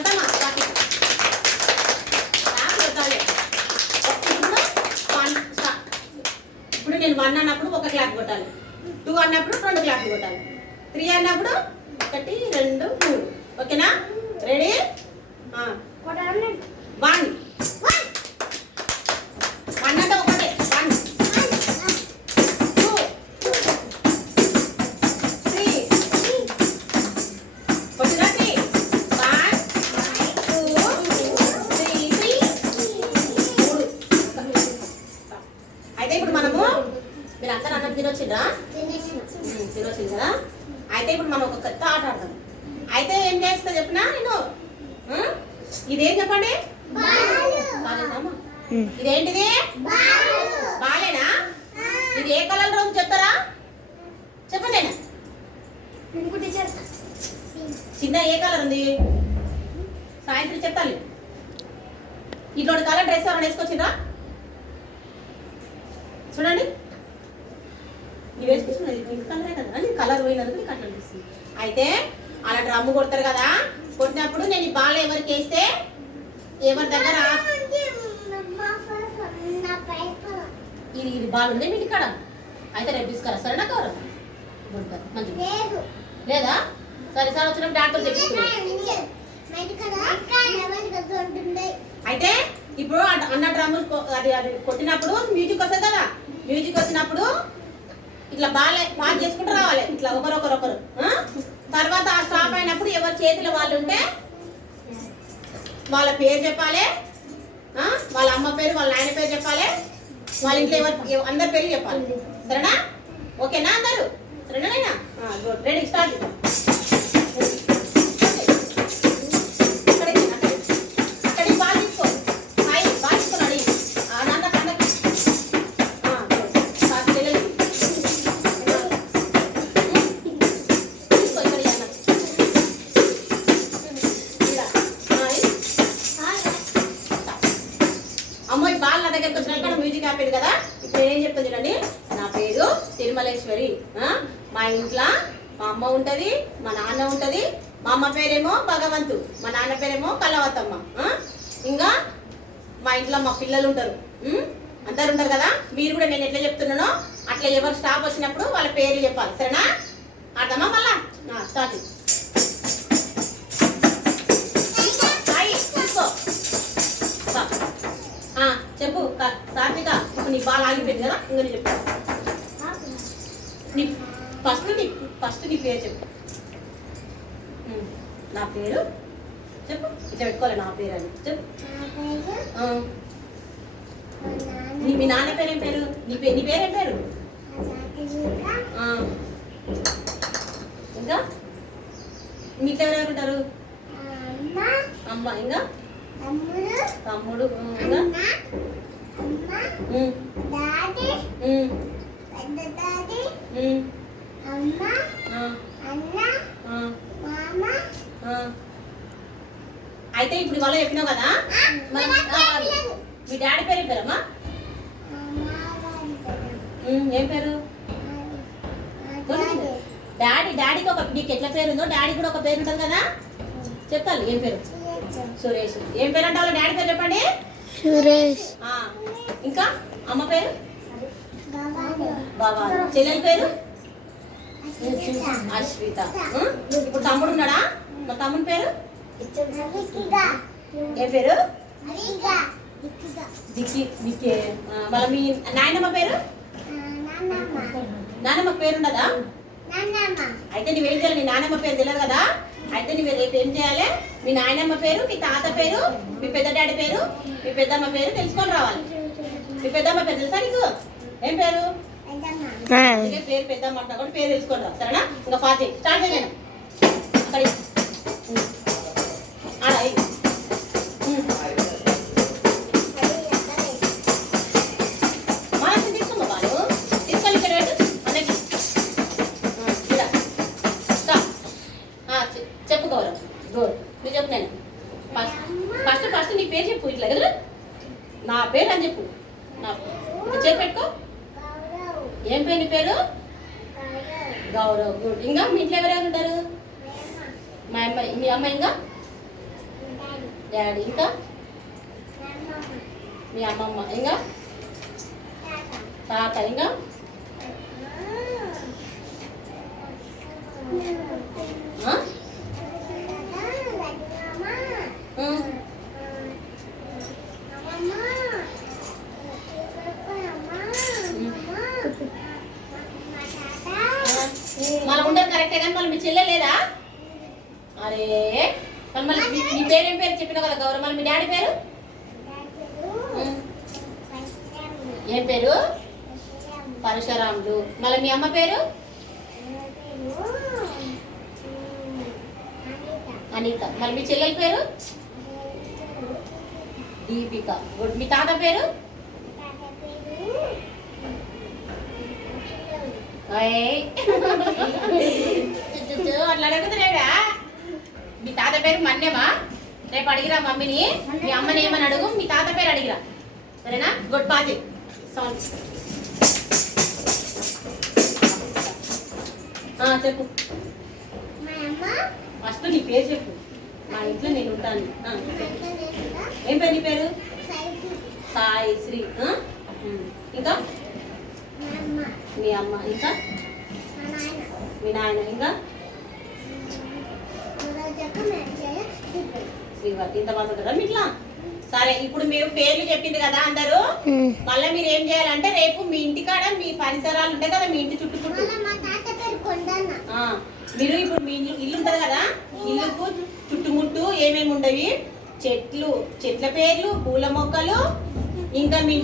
ఇప్పుడు వన్ ఇప్పుడు నేను వన్ అన్నప్పుడు ఒక క్లాప్ కొట్టాలి టూ అన్నప్పుడు రెండు క్లాప్లు కొట్టాలి త్రీ అన్నప్పుడు ఒకటి రెండు మూడు ఓకేనా రెడీ వన్ మీరు అందరు అన్నం తినొచ్చిండ్రా? తినొచ్చింది? కదా అయితే ఇప్పుడు మనం ఒక కొత్త ఆట ఆడదాం. అయితే ఏం చేస్తా చెప్పినా నేను? ఇదేం చెప్పండి? ఇదేంటిది? బాలేనా? ఇది ఏ కలర్ రోజు చెప్తారా? చెప్పండి నేను చిన్న ఏ కలర్ ఉంది? సాయంత్రం చెప్తాను. ఇటువంటి కలర్ డ్రెస్ ఎవరైనా వేసుకొచ్చిండ్రా? చూడండి. ఇవి వేసుకొచ్చిన పింక్ కలరే కదా? అని కలర్ పోయినందుకు నీకు అట్లా అనిపిస్తుంది. అయితే అలా డ్రమ్ము కొడతారు కదా? కొట్టినప్పుడు నేను ఈ బాల్ ఎవరికి వేస్తే ఎవరి దగ్గర ఇది ఇది బాల్ ఉంది మీ ఇక్కడ అయితే రేపు తీసుకురా. సరేనా కవర్ మంచిగా లేదా. సరే సార్ వచ్చినప్పుడు డాక్టర్ అయితే ఇప్పుడు అన్న డ్రమ్ అది అది కొట్టినప్పుడు మ్యూజిక్ వస్తుంది కదా? మ్యూజిక్ వచ్చినప్పుడు ఇట్లా బాగా పాస్ చేసుకుంటూ రావాలి. ఇట్లా ఒకరొకరొకరు తర్వాత ఆ స్టాప్ అయినప్పుడు ఎవరి చేతిలో వాళ్ళు ఉంటే వాళ్ళ పేరు చెప్పాలి. వాళ్ళ అమ్మ పేరు వాళ్ళ నాయన పేరు చెప్పాలి. వాళ్ళ ఇంట్లో ఎవరు అందరి పేర్లు చెప్పాలి. సరేనా? ఓకేనా అందరు? సరేనా గుడ్. Ready start. నేనేం చెప్తాను చూడండి? నా పేరు తిరుమలేశ్వరి. ఆ? మా ఇంట్లో మా అమ్మ ఉంటుంది మా నాన్న ఉంటుంది. మా అమ్మ పేరేమో భగవంతు మా నాన్న పేరేమో కలవతమ్మ ఇంకా మా ఇంట్లో మా పిల్లలు ఉంటారు. అందరు ఉంటారు కదా? మీరు కూడా నేను ఎట్లా చెప్తున్నానో అట్లా ఎవరు స్టాప్ వచ్చినప్పుడు వాళ్ళ పేర్లు చెప్పాలి. సరేనా? అర్థమా మళ్ళా? స్టార్ట్ నీ బాగా ఆగిపోయింది కదా ఇంకా నీ చెప్పు నీ ఫస్ట్ నీ ఫస్ట్ నీ పేరు చెప్పు. నా పేరు? చెప్పు. ఇట్లా పెట్టుకోవాలి నా పేరు అని. చెప్పు. నీ మీ నాన్న పేరు ఏం పేరు? నీ పేరు నీ పేరు ఏం పేరు? ఇంకా? మీ ఇంట్లో ఎవరెవరు ఉంటారు అమ్మ ఇంకా? తమ్ముడు. ఇంకా? అయితే ఇప్పుడు ఇవాళ చెప్పినావు కదా? మీ డాడీ పేరు పేరమ్మా? ఏం పేరు? డాడీ. డాడీకి ఒక నీకు ఎట్లా పేరు ఉందో డాడీ కూడా ఒక పేరు ఉంటుంది కదా? చెప్తాను ఏం పేరు? సురేష్. ఏం పేరు అంటే వాళ్ళ డాడీ పేరు చెప్పండి. సురేష్. ఇంకా అమ్మ పేరు? బాబా చెల్లెల పేరు? అశ్విత. ఇప్పుడు తమ్ముడు ఉన్నాడా? మా తమ్ముడి పేరు? ఏ పేరు? దిక్కి దిక్కి. వాళ్ళ మీ నాయనమ్మ పేరు? నానమ్మ పేరు ఉండదా అయితే నువ్వేం చేయాలి? నీ నానమ్మ పేరు తెలియదు కదా? అయితే నువ్వు రేపు ఏం చేయాలి? మీ నాయనమ్మ పేరు మీ తాత పేరు మీ పెద్ద డాడీ పేరు మీ పెద్దమ్మ పేరు తెలుసుకొని రావాలి. మీ పెద్దమ్మ పేరు తెలుసా నీకు? ఏం పేరు? పేరు పెద్దమ్మ అంటున్నా కూడా పేరు తెలుసుకొని రా సరేనా ఇంకా ఫాతి స్టార్ట్ చేయను అక్కడ. చెప్పు గౌరవ్. గుడ్ నువ్వు చెప్పు నేను. ఫస్ట్ ఫస్ట్ ఫస్ట్ నీ పేరు చెప్పు ఇట్లా కదా? నా పేరు అని చెప్పు. చేపెట్టుకో ఏం పేరు పేరు? గౌరవ్. గుడ్. ఇంకా మీ ఇంట్లో ఎవరెవరు ఉంటారు? మా అమ్మాయి మీ అమ్మాయి ఇంకా? డాడీ. ఇంకా? మీ అమ్మమ్మ. ఇంకా? తాత. ఇంకా ఆ? ఉమ్. మళ్ళీ ఉండదు కరెక్టే కానీ మళ్ళీ మీ చెల్లె లేదా? అరే మరి మళ్ళీ మీ- మీ పేరేం పేరు చెప్పిన కదా గౌరవ? మళ్ళీ మీ డాడీ పేరు. ఏం పేరు? పరశురాములు మళ్ళీ మీ అమ్మ పేరు? అనిత. మళ్ళీ మీ చెల్లెల పేరు? దీపిక. గుడ్. మీ తాత పేరు? ఏయ్. అట్లా అడుగుతున్నాడా మీ తాత పేరు మన్యమా? రేపు అడిగిరా మమ్మీని? మీ అమ్మని ఏమని అడుగు? మీ తాత పేరు అడిగిరా. సరేనా? Good sound. ఆ, చెప్పు. ఫస్ట్ నీ పేరు చెప్పు. మా ఇంట్లో నేను ఉంటాను. ఏం పేరు నీ పేరు? సాయి శ్రీ. ఇంకా? మీ అమ్మ. ఇంకా? మీ నాయన. ఇంకా? శ్రీవారి ఇంతమంది ఉంటారా మీ ఇట్లా సరే ఇప్పుడు మీరు పేర్లు చెప్పింది కదా అందరూ. మళ్ళీ మీరు ఏం చేయాలంటే రేపు మీ ఇంటికాడ మీ పరిసరాలు ఉంటాయి కదా మీ ఇంటి చుట్టుముట్టు ఆ, మీరు ఇప్పుడు మీ ఇల్లు ఇల్లు ఉంటుంది కదా? ఇల్లుకు చుట్టుముట్టు ఏమేమి ఉండవి? చెట్లు. చెట్ల పేర్లు పూల మొక్కలు. ఇంకా మీ